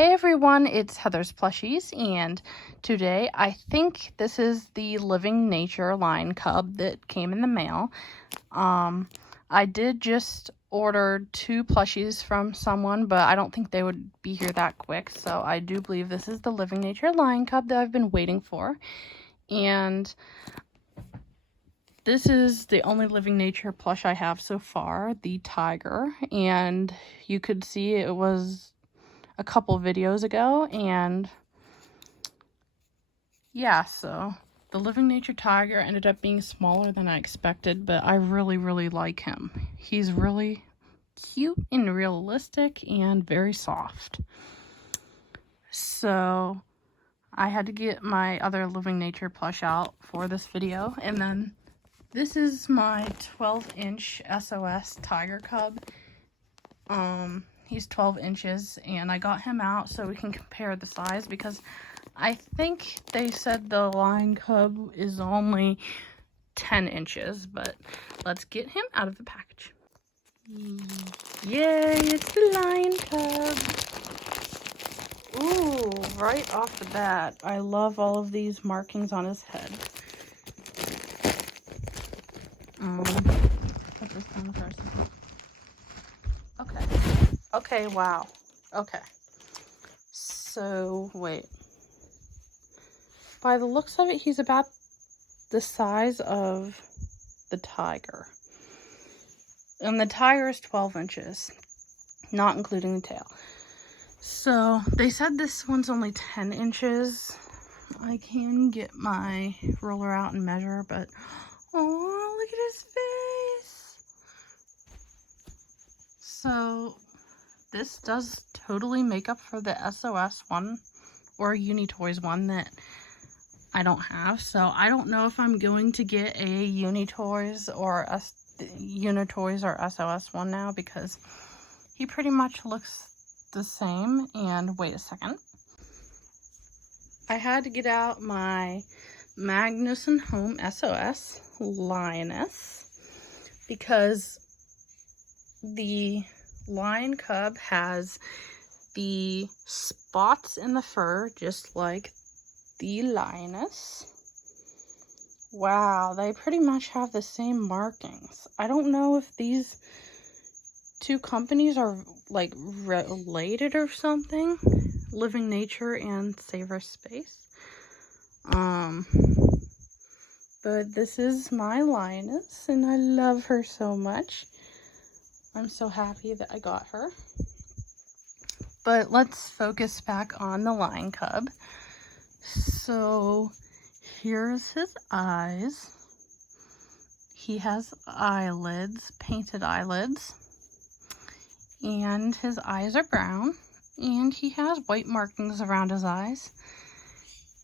Hey everyone, it's Heather's Plushies, and today I think this is the Living Nature line cub that came in the mail. I did just order 2 plushies from someone, but I don't think they would be here that quick, so I do believe this is the Living Nature line cub that I've been waiting for. And this is the only Living Nature plush I have so far, the tiger, and you could see it was a couple videos ago, and yeah, so the Living Nature tiger ended up being smaller than I expected, but I really like him. He's really cute and realistic and very soft. So I had to get my other Living Nature plush out for this video, and then this is my 12-inch SOS tiger cub. He's 12 inches, and I got him out so we can compare the size, because I think they said the line cub is only 10 inches, but let's get him out of the package. Yay, it's the line cub. Ooh, right off the bat, I love all of these markings on his head. Put this down first. Okay, wow. Okay. So, wait. By the looks of it, he's about the size of the tiger. And the tiger is 12 inches, not including the tail. So, they said this one's only 10 inches. I can get my ruler out and measure, but oh, look at his face. So, this does totally make up for the SOS one or Unitoys one that I don't have. So I don't know if I'm going to get a Unitoys or SOS one now, because he pretty much looks the same. And wait a second. I had to get out my Magnus & Home SOS Lioness, because the lion cub has the spots in the fur just like the lioness. Wow, they pretty much have the same markings. I don't know if these two companies are like related or something, Living Nature and Save Our Space. But this is my lioness, and I love her so much. I'm so happy that I got her. But let's focus back on the lion cub. So here's his eyes. He has eyelids, painted eyelids. And his eyes are brown. And he has white markings around his eyes.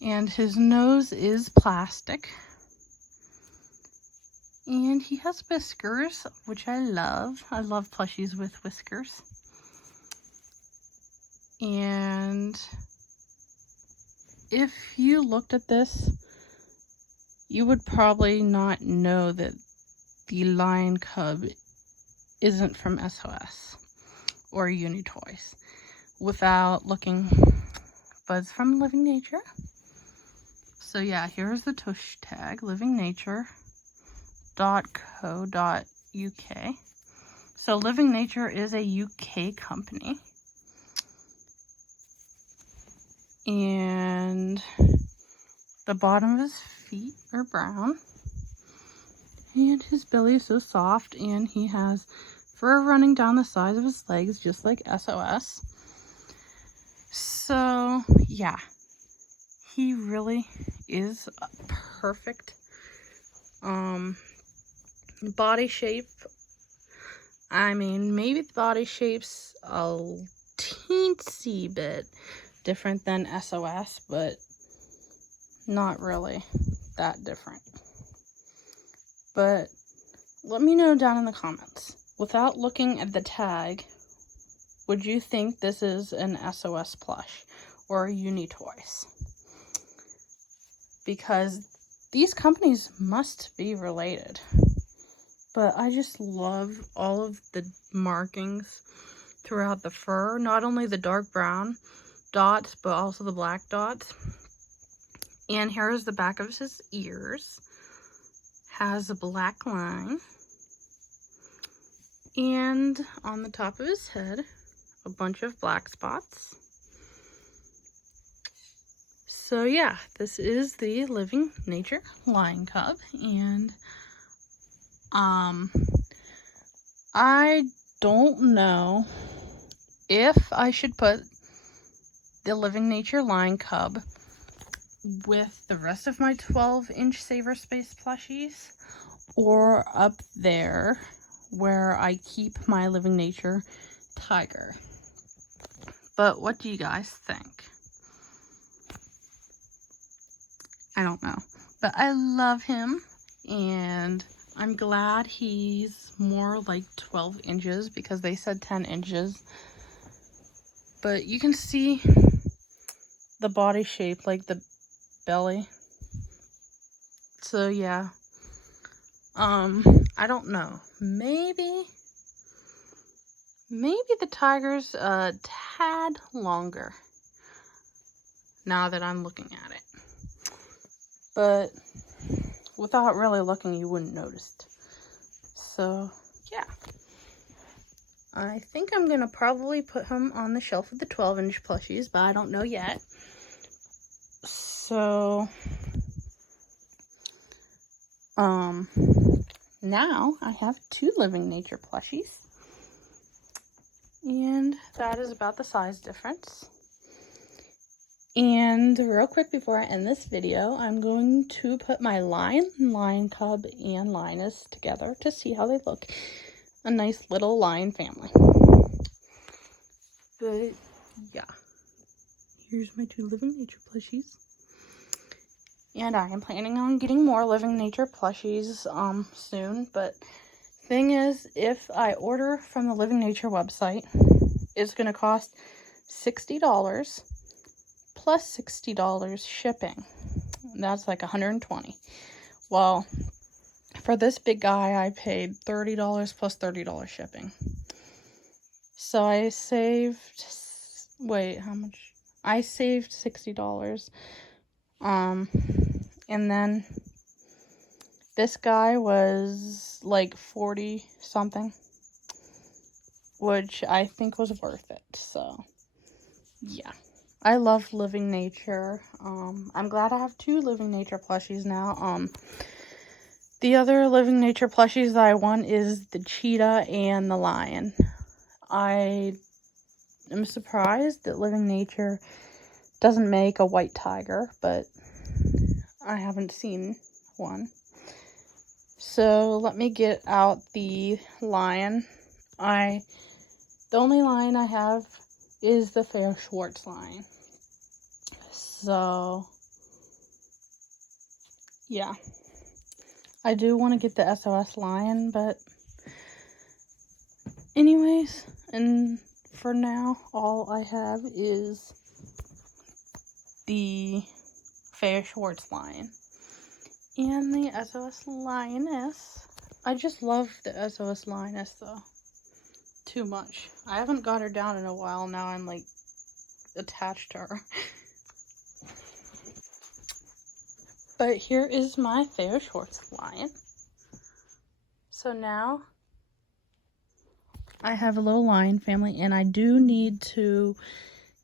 And his nose is plastic. And he has whiskers, which I love. I love plushies with whiskers. And if you looked at this, you would probably not know that the lion cub isn't from SOS or Unitoys without looking, but it's from Living Nature. So yeah, here's the tush tag, livingnature.co.uk. So Living Nature is a UK company. And the bottom of his feet are brown. And his belly is so soft, and he has fur running down the sides of his legs just like SOS. So yeah, he really is a perfect body shape. I mean, maybe the body shape's a teensy bit different than SOS, but not really that different. But let me know down in the comments, without looking at the tag, would you think this is an SOS plush or a Unitoys? Because these companies must be related. But I just love all of the markings throughout the fur, not only the dark brown, dots, but also the black dots. And here's the back of his ears. Has a black line. And on the top of his head, a bunch of black spots. So yeah, this is the Living Nature Lion Cub, and I don't know if I should put the Living Nature Lion Cub with the rest of my 12-inch Saver Space plushies, or up there where I keep my Living Nature tiger. But what do you guys think? I don't know, but I love him, and I'm glad he's more like 12 inches because they said 10 inches. But you can see the body shape, like the belly. So yeah, I don't know. Maybe the tiger's a tad longer now that I'm looking at it. But without really looking, you wouldn't notice. So, yeah. I think I'm going to probably put him on the shelf of the 12-inch plushies, but I don't know yet. So, now I have 2 Living Nature plushies. And that is about the size difference. And real quick before I end this video, I'm going to put my lion cub, and lioness together to see how they look. A nice little lion family. But yeah, here's my 2 Living Nature plushies. And I am planning on getting more Living Nature plushies soon. But thing is, if I order from the Living Nature website, it's going to cost $60. Plus $60 shipping. That's like $120. Well, for this big guy, I paid $30 plus $30 shipping. So I saved, wait, how much? I saved $60. And then this guy was like 40 something, which I think was worth it. So, yeah. I love Living Nature. I'm glad I have 2 Living Nature plushies now. The other Living Nature plushies that I want is the cheetah and the lion. I am surprised that Living Nature doesn't make a white tiger, but I haven't seen one. So let me get out the lion. The only lion I have is the Fair Schwartz lion. So, yeah. I do want to get the SOS lion, but anyways, and for now, all I have is the Fair Schwartz lion and the SOS lioness. I just love the SOS lioness, though, too much. I haven't got her down in a while. Now I'm like attached to her. But here is my Fair Schwartz lion. So now I have a little lion family, and I do need to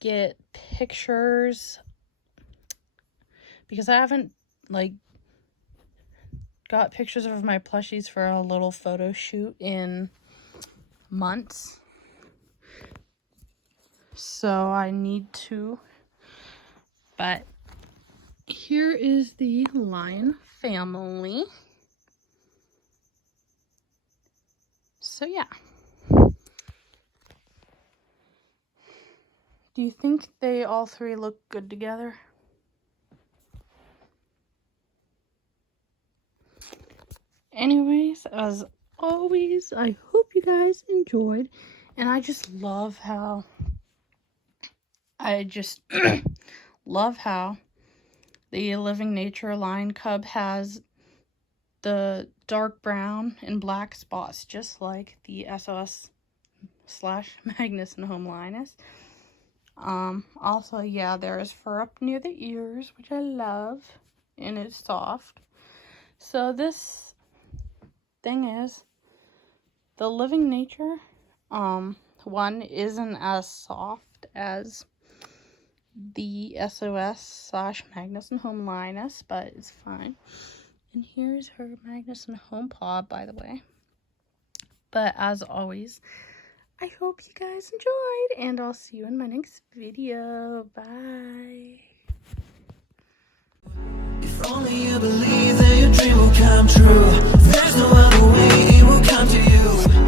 get pictures because I haven't like got pictures of my plushies for a little photo shoot in months. So I need to, but here is the lion family. So yeah. Do you think they all 3 look good together? Anyways, as always, I hope you guys enjoyed. And I just love how love how the Living Nature Lion Cub has the dark brown and black spots, just like the SOS / Magnus and Home Lioness. Also, yeah, there is fur up near the ears, which I love, and it's soft. So this thing is, the Living Nature, one isn't as soft as the SOS / Magnus and Home Linus, but it's fine. And here's her Magnus and Home Paw, by the way. But as always, I hope you guys enjoyed, and I'll see you in my next video. Bye. If only you believe that your dream will come true. There's no other way, it will come to you.